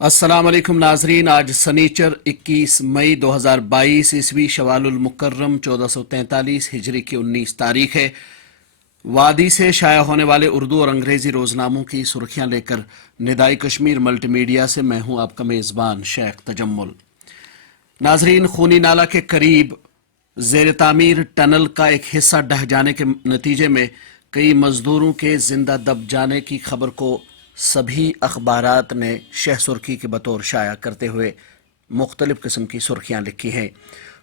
अस्सलाम वालेकुम नाजरीन। आज सनीचर 21 मई 2022 ईस्वी शवालुल मुकर्रम 1443 हिजरी की 19 तारीख है। वादी से शाया होने वाले उर्दू और अंग्रेजी रोजनामों की सुर्खियां लेकर निदाई कश्मीर मल्टीमीडिया से मैं हूं आपका मेजबान शेख तजम्मुल। नाजरीन, खूनी नाला के करीब जेर तामीर टनल का एक हिस्सा ढह जाने के नतीजे में कई मजदूरों के जिंदा दब जाने की खबर को सभी अखबारात ने शह सुर्खी के बतौर शाया करते हुए मुख्तलिफ किस्म की सुर्खियां लिखी हैं।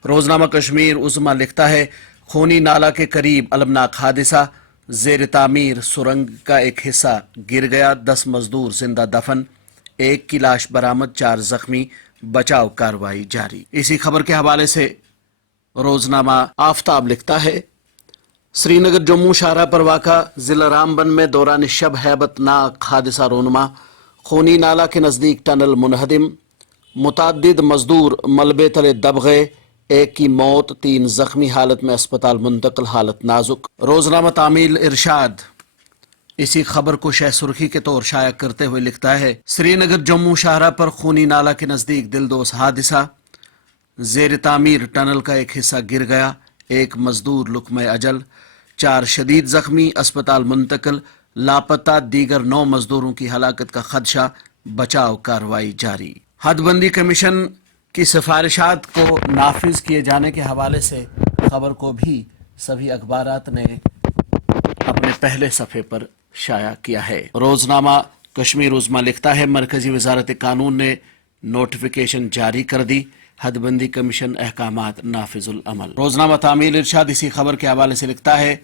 रोजनामा कश्मीर उज़्मा लिखता है, खूनी नाला के करीब अलमनाक हादिसा, जेर तामीर सुरंग का एक हिस्सा गिर गया, 10 मजदूर जिंदा दफन, एक की लाश बरामद, 4 जख्मी, बचाव कार्रवाई जारी। इसी खबर के हवाले से रोजनामा आफताब लिखता है, श्रीनगर जम्मू शाहराह पर वाक़ा जिला रामबन में दौरान शब हैबतनाक हादिसा रोनुमा, खूनी नाला के नज़दीक टनल मुनहदिम, मुतअद्दिद मजदूर मलबे तले दब गए, एक की मौत, 3 जख्मी, हालत में अस्पताल मुंतकिल, हालत नाजुक। रोजनामा तामील इरशाद इसी खबर को शह सुर्खी के तौर शाया करते हुए लिखता है, श्रीनगर जम्मू शाहराह पर खूनी नाला के नज़दीक दिलदोज हादिसा, जेर तामीर टनल का एक हिस्सा गिर गया, एक मजदूर लुकमे अजल, 4 शदीद जख्मी, अस्पताल मुंतकिल, लापता दीगर 9 मजदूरों की हलाकत का खदशा, बचाव कार्रवाई जारी। हदबंदी कमीशन की सिफारिशात को नाफिज किए जाने के हवाले से खबर को भी सभी अखबारात ने अपने पहले सफ़े पर शाया किया है। रोजनामा कश्मीर उज़्मा लिखता है, मरकजी वजारत कानून ने नोटिफिकेशन जारी कर दी, हदबंदी कमीशन अहकामात नाफिजुल अमल। रोजनामा तामील इरशाद इसी खबर के हवाले से लिखता है,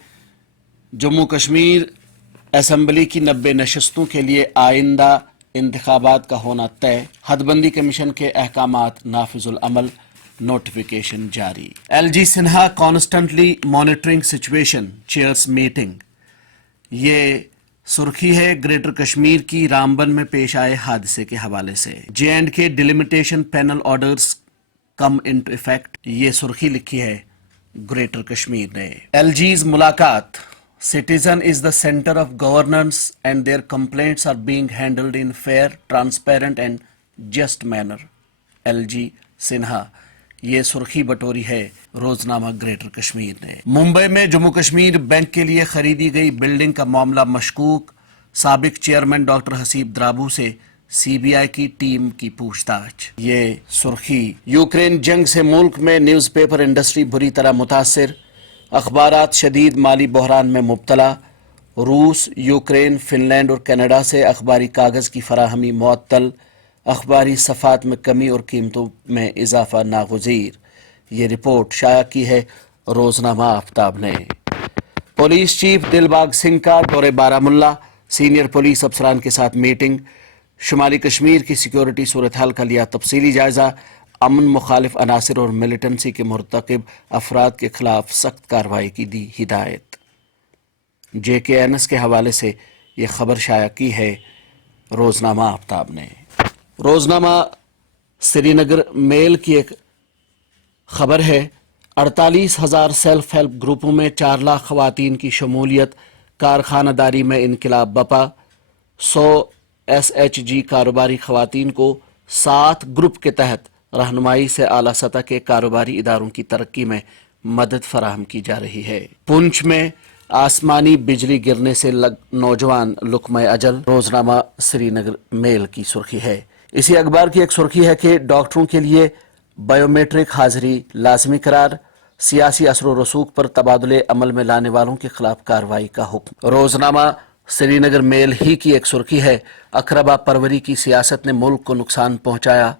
जम्मू कश्मीर असम्बली की 90 नशस्तों के लिए आइंदा इंतखाबात का होना तय, हदबंदी कमीशन के अहकामात नाफिजुल अमल, नोटिफिकेशन जारी। LG Sinha constantly monitoring situation, chairs meeting, ये सुर्खी है ग्रेटर कश्मीर की रामबन में पेश आए हादसे के हवाले से। J&K delimitation panel orders come into effect, ये सुर्खी लिखी है ग्रेटर कश्मीर ने। LG's मुलाकात, citizen is the centre of governance and their complaints are being handled in fair, transparent and just manner, LG Sinha, ये सुर्खी बटोरी है रोजनामा ग्रेटर कश्मीर ने। मुंबई में जम्मू कश्मीर बैंक के लिए खरीदी गई बिल्डिंग का मामला मशकूक, साबिक चेयरमैन डॉक्टर हसीब द्राबू से CBI की टीम की पूछताछ, ये सुर्खी। यूक्रेन जंग से मुल्क में न्यूज़पेपर इंडस्ट्री बुरी तरह मुतासिर, अखबारात शदीद माली बहरान में मुब्तला, रूस, यूक्रेन, फिनलैंड और कनाडा से अखबारी कागज़ की फराहमी मुअत्तल, अखबारी सफ़ात में कमी और कीमतों में इजाफा नागुज़ीर, ये रिपोर्ट शाया की है रोजनामा आफताब ने। पुलिस चीफ दिलबाग सिंह का दौरे बारामुल्ला, सीनियर पुलिस अफसरान के साथ मीटिंग, शुमाली कश्मीर की सिक्योरिटी सूरत हाल का लिया तफसीली जायजा, अमन मुखालिफ अनासिर और मिलिटेंसी के मुर्तकिब अफराद के खिलाफ सख्त कार्रवाई की दी हिदायत। JKNS के हवाले से ये खबर शाया की है रोजनामा आफताब ने। रोजनामा श्रीनगर मेल की एक खबर है, 48,000 सेल्फ हेल्प ग्रुपों में 4 लाख खवातीन की शमूलियत, कारखानादारी में इनकलाब बपा, 100 SHG कारोबारी खवातीन को 7 ग्रुप के तहत रहनुमाई से आला सतह के कारोबारी इदारों की तरक्की में मदद फराहम की जा रही है। पुंछ में आसमानी बिजली गिरने से नौजवान लुकमा अजल, रोजनामा श्रीनगर मेल की सुर्खी है। इसी अखबार की एक सुर्खी है कि डॉक्टरों के लिए बायोमेट्रिक हाजिरी लाजमी करार, सियासी असर रसूख पर तबादले अमल में लाने वालों के खिलाफ कार्रवाई का हुक्म। रोजनामा श्रीनगर मेल ही की एक सुर्खी है, अकरबा परवरी की सियासत ने मुल्क को नुकसान पहुंचाया,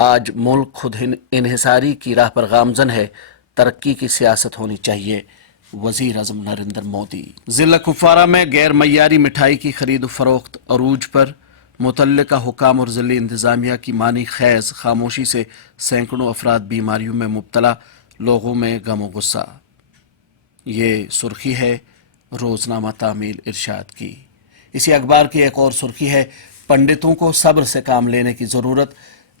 आज मुल्क खुद इन्हिसारी की राह पर गामजन है, तरक्की की सियासत होनी चाहिए, वजीर आज़म नरेंद्र मोदी। जिला कुपवारा में गैर मय्यारी मिठाई की खरीद फरोख्त अरूज पर, मुतल्लिका हुकाम और जिले इंतजामिया की मानी खैज खामोशी से सैकड़ों अफराद बीमारियों में मुब्तला, लोगों में गम गुस्सा, ये सुर्खी है रोजनामा तामील इरशाद की। इसी अखबार की एक और सुर्खी है, पंडितों को सब्र से काम लेने की ज़रूरत,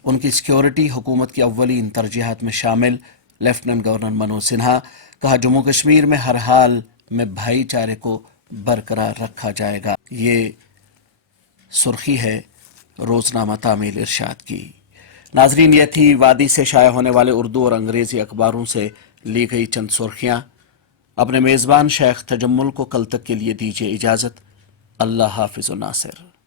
उनकी सिक्योरिटी हुकूमत की अव्वलीन तरजीहात में शामिल, लेफ्टिनेंट गवर्नर मनोज सिन्हा, कहा जम्मू कश्मीर में हर हाल में भाईचारे को बरकरार रखा जाएगा, ये सुर्खी है روزنامہ تعمیل ارشاد کی۔ ناظرین، یہ تھی وادی سے شائع ہونے والے اردو اور انگریزی اخباروں سے لی گئی چند سرخیاں۔ اپنے میزبان شیخ تجمل کو کل تک کے لیے دیجیے اجازت۔ اللہ حافظ و ناصر۔